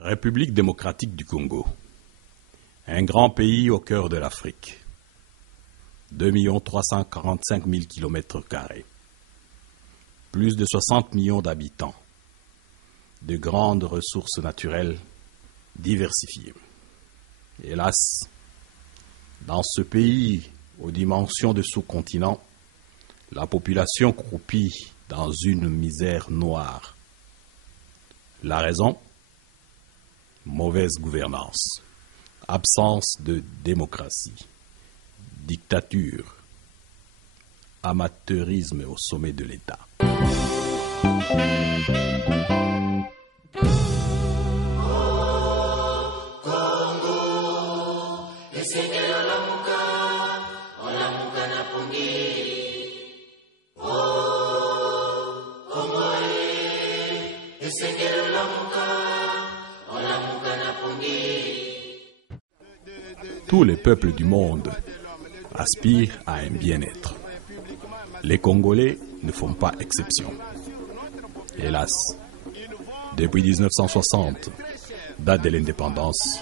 République démocratique du Congo, un grand pays au cœur de l'Afrique, 2 345 000 km², plus de 60 millions d'habitants, de grandes ressources naturelles diversifiées. Hélas, dans ce pays aux dimensions de sous-continent, la population croupit dans une misère noire. La raison ? Mauvaise gouvernance, absence de démocratie, dictature, amateurisme au sommet de l'État. Tous les peuples du monde aspirent à un bien-être. Les Congolais ne font pas exception. Hélas, depuis 1960, date de l'indépendance,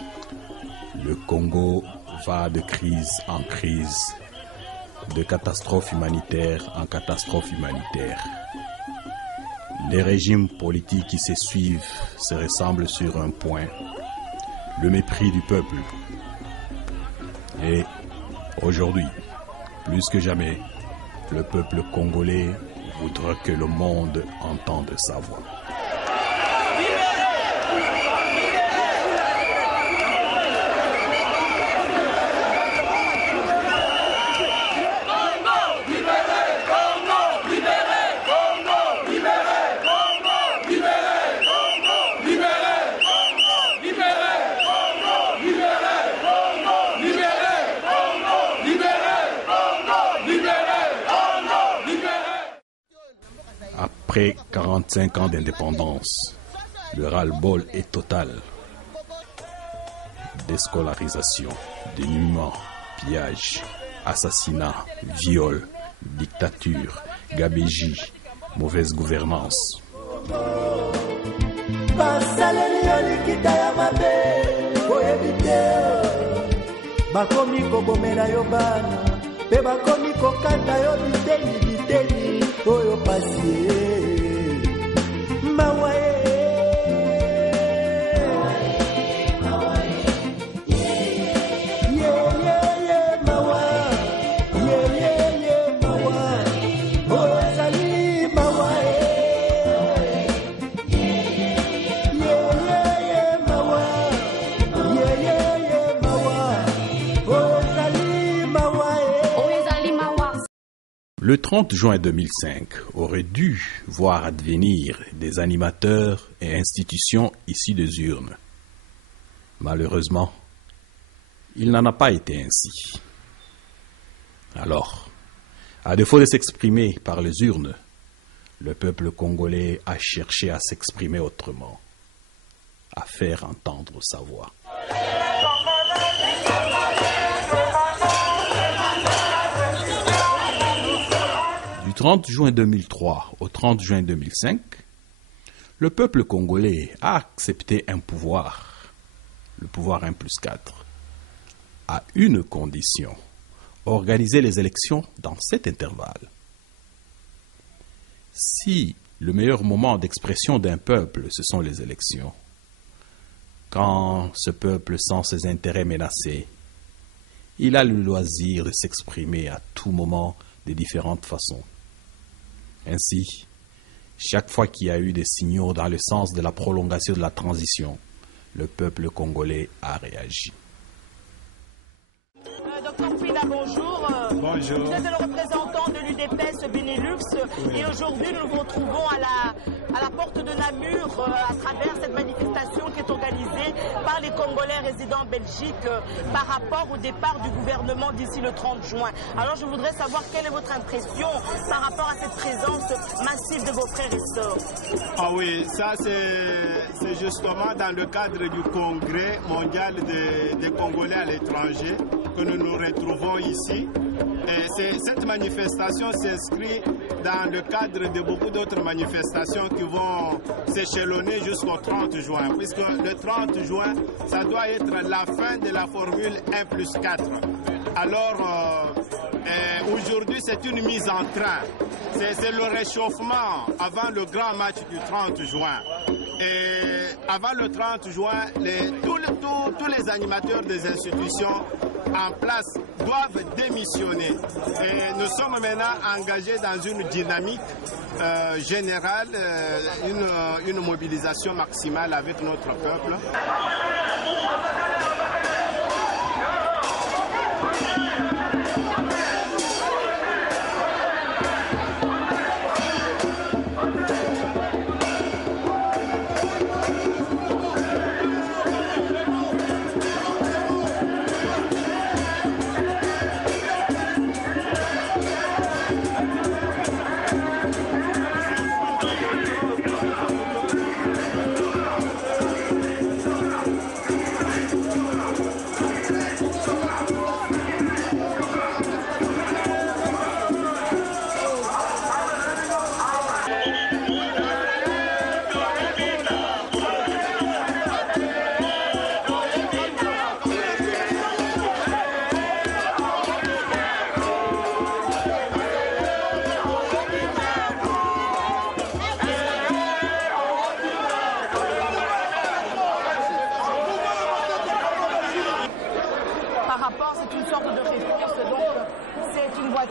le Congo va de crise en crise, de catastrophe humanitaire en catastrophe humanitaire. Les régimes politiques qui se suivent se ressemblent sur un point, le mépris du peuple. Et aujourd'hui, plus que jamais, le peuple congolais voudra que le monde entende sa voix. Après 45 ans d'indépendance, le ras-le-bol est total. Déscolarisation, dénuement, pillage, assassinat, viol, dictature, gabegie, mauvaise gouvernance. Oyo pasie mawae Le 30 juin 2005 aurait dû voir advenir des animateurs et institutions issus des urnes. Malheureusement, il n'en a pas été ainsi. Alors, à défaut de s'exprimer par les urnes, le peuple congolais a cherché à s'exprimer autrement, à faire entendre sa voix. Du 30 juin 2003 au 30 juin 2005, le peuple congolais a accepté un pouvoir, le pouvoir 1+4, à une condition, organiser les élections dans cet intervalle. Si le meilleur moment d'expression d'un peuple, ce sont les élections, quand ce peuple sent ses intérêts menacés, il a le loisir de s'exprimer à tout moment de différentes façons. Ainsi, chaque fois qu'il y a eu des signaux dans le sens de la prolongation de la transition, le peuple congolais a réagi. Docteur Fina, bonjour. Bonjour. Vous êtes le représentant de l'UDPS Benelux, oui. Et aujourd'hui nous nous retrouvons à la porte de Namur à travers cette manifestation qui est organisée par les Congolais résidant en Belgique par rapport au départ du gouvernement d'ici le 30 juin. Alors je voudrais savoir quelle est votre impression par rapport à cette présence massive de vos frères et sœurs. Ah oui, ça c'est justement dans le cadre du congrès mondial des Congolais à l'étranger que nous nous retrouvons ici Cette manifestation s'inscrit dans le cadre de beaucoup d'autres manifestations qui vont s'échelonner jusqu'au 30 juin, puisque le 30 juin, ça doit être la fin de la formule 1+4. Alors, aujourd'hui, c'est une mise en train. C'est le réchauffement avant le grand match du 30 juin. Et avant le 30 juin, tous les animateurs des institutions en place doivent démissionner. Et nous sommes maintenant engagés dans une dynamique générale, une mobilisation maximale avec notre peuple.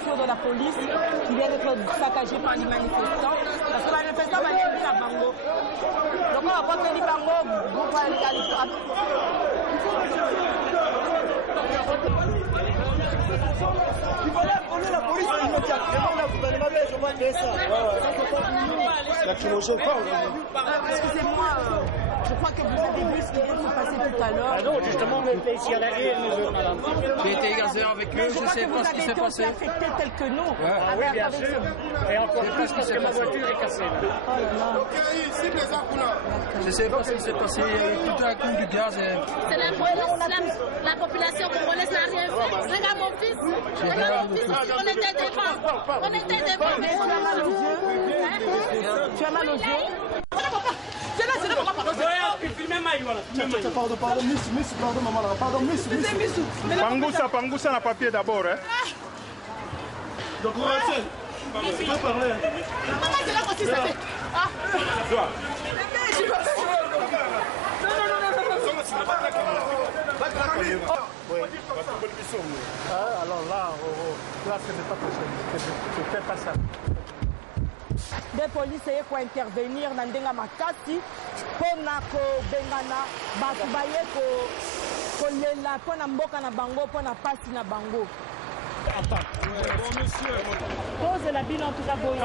De la police qui vient d'être saccagée par les manifestants. Parce que les manifestants vont aller à Bango. Donc on va pas tenir Bango, vous pouvez aller à l'histoire. Il fallait appeler la police immédiatement, là, vous allez m'appeler, je vois que ça. Excusez-moi, je crois que vous avez vu ce qui vient de se passer tout à l'heure. Ah non, justement, on était ici à la haie, madame. J'ai été gazé avec eux, je ne sais pas ce qui s'est passé. Je crois que vous avez été affecté tel que nous. Ah oui, bien sûr. Et encore plus parce que ma voiture est cassée. Oh là là. Je ne sais pas ce qui s'est passé, il y a eu tout un coup du gaz. C'est la police, la population congolaise n'a rien fait. Regarde mon fils, on était devant. On était devant. Tu as mal aux yeux? Tu as mal aux yeux? Pardon, miss, pardon, maman, pardon, miss. Pangoussa n'a papier d'abord. Hein? Donc, on va essayer. Tu peux parler. Maman, c'est là aussi, ça fait. Ah. Alors là, ce n'est pas possible. Je ne fais pas ça. Des policiers qui intervenir dans les makasi pour bengana bato baye kolela pour na mboka na bango pour na pasi na bango. Pose la bilan tout d'abord.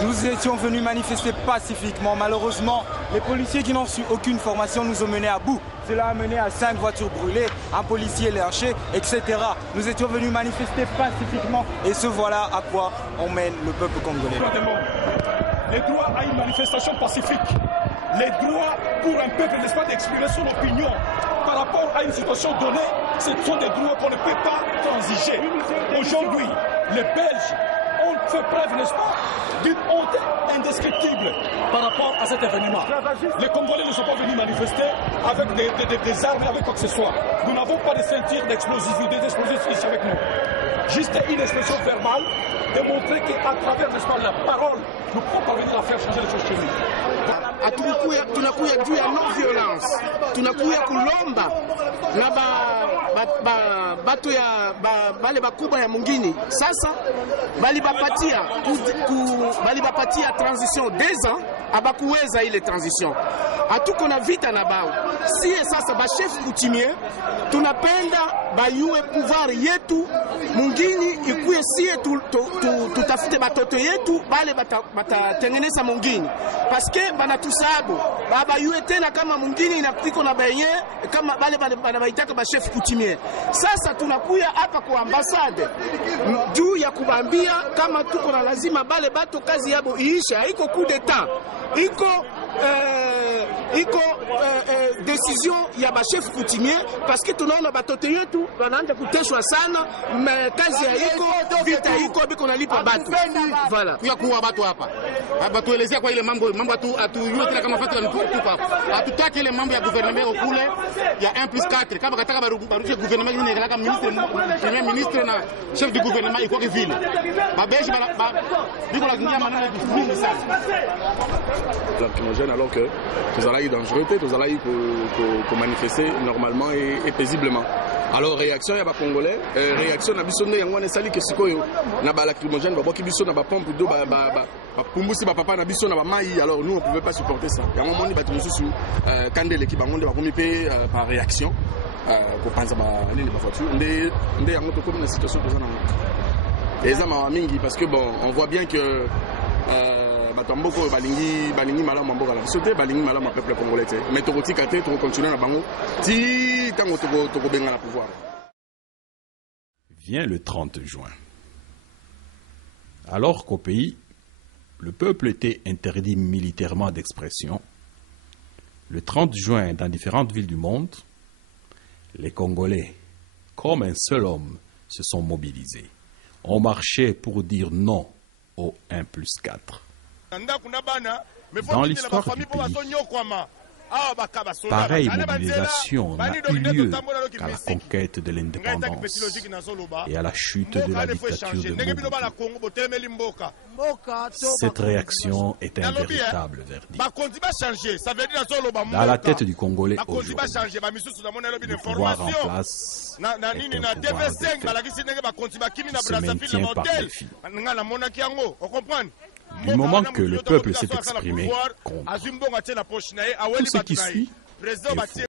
Nous étions venus manifester pacifiquement. Malheureusement, les policiers qui n'ont su aucune formation nous ont menés à bout. Cela a mené à 5 voitures brûlées, un policier lynché, etc. Nous étions venus manifester pacifiquement et ce voilà à quoi on mène le peuple congolais. Les droits à une manifestation pacifique, les droits pour un peuple, n'est-ce pas, d'exprimer son opinion par rapport à une situation donnée, ce sont des droits qu'on ne peut pas transiger. Aujourd'hui, les Belges ont fait preuve, n'est-ce pas, d'une honte indescriptible par rapport à cet événement. Les Congolais ne sont pas venus manifester avec des armes, avec quoi que ce soit. Nous n'avons pas de ceinture d'explosivité, d'explosifs ici avec nous. Juste une expression verbale, de montrer qu'à travers, n'est-ce pas, la parole, nous pouvons parvenir à faire changer les choses chez nous. Tunakuya juu ya non violence, tunakuya kulomba na batu ya bale bakubwa ya mungini. Sasa balibapatia transition 2 ans, abakuweza ile transition. hatuko na vita na bao. Sie sasa ba chef coutumier tunapenda bayue pouvoir yetu mungini ikuye sie tutafute batoto yetu bale batatengeneza mungini paske banatusabu baba yue tena kama mungini inapiko na baye kama bale banabaitaka ba chef coutumier. Sasa tunakuya hapa kwa ambassade juu ya kubambia kama tuko na lazima bale bato kazi yabo iisha, haiko coup d'etat, iko decision ya ba chef coutumier parce que tunaona batoto yetu wanaanza kuteshwa sana, kazi haiko, vita iko, biko nalipa batu. Voilà. Kuya kuwa batu hapa. Hapa tuelezea kwa ile mambo atuyue tena kama fatu tupa hapa. Hatutaki ile mambo ya gouvernement kule ya 1+4 kama kataka barudishe gouvernement ngine kama premier ministre na chef du gouvernement iko vile. Babeshi biko la kingia maneno mingi sana. Lacrymogène alors que nous allons y dangereuté, nous allons y manifester normalement et paisiblement. Alors réaction ya ba congolais, réaction na biso nde yango na sali ke sikoyo na ba lacrymogène ba boki biso na ba pompe d'eau ba pumbusi ba papa na biso na ba mai. Alors nous on pouvait pas supporter ça. Yango moni ba tumususu kandele ki bango nde ba komi pe par réaction ko panza ba nini ba voiture nde yango to comme na situation pour ça na moto. Et ça m'a mingi parce que bon on voit bien que Batamboko balingi malamu mboka la sauter balingi malamu peuple congolais mais tokotika te to continuer na bango ti tango toko benga la pouvoir. Vient le 30 juin. Alors qu'au pays, le peuple était interdit militairement d'expression, le 30 juin, dans différentes villes du monde, les Congolais, comme un seul homme, se sont mobilisés. On marchait pour dire non au 1+4. Dans l'histoire du pays, pareille mobilisation n'a eu lieu qu'à la conquête de l'indépendance et à la chute de la dictature de Mobutu. Cette réaction est un véritable verdict. Dans la tête du Congolais aujourd'hui, le pouvoir en place est un pouvoir de fait qui se maintient par défi. Du moment que le peuple s'est exprimé contre, tout ce qui suit est faux.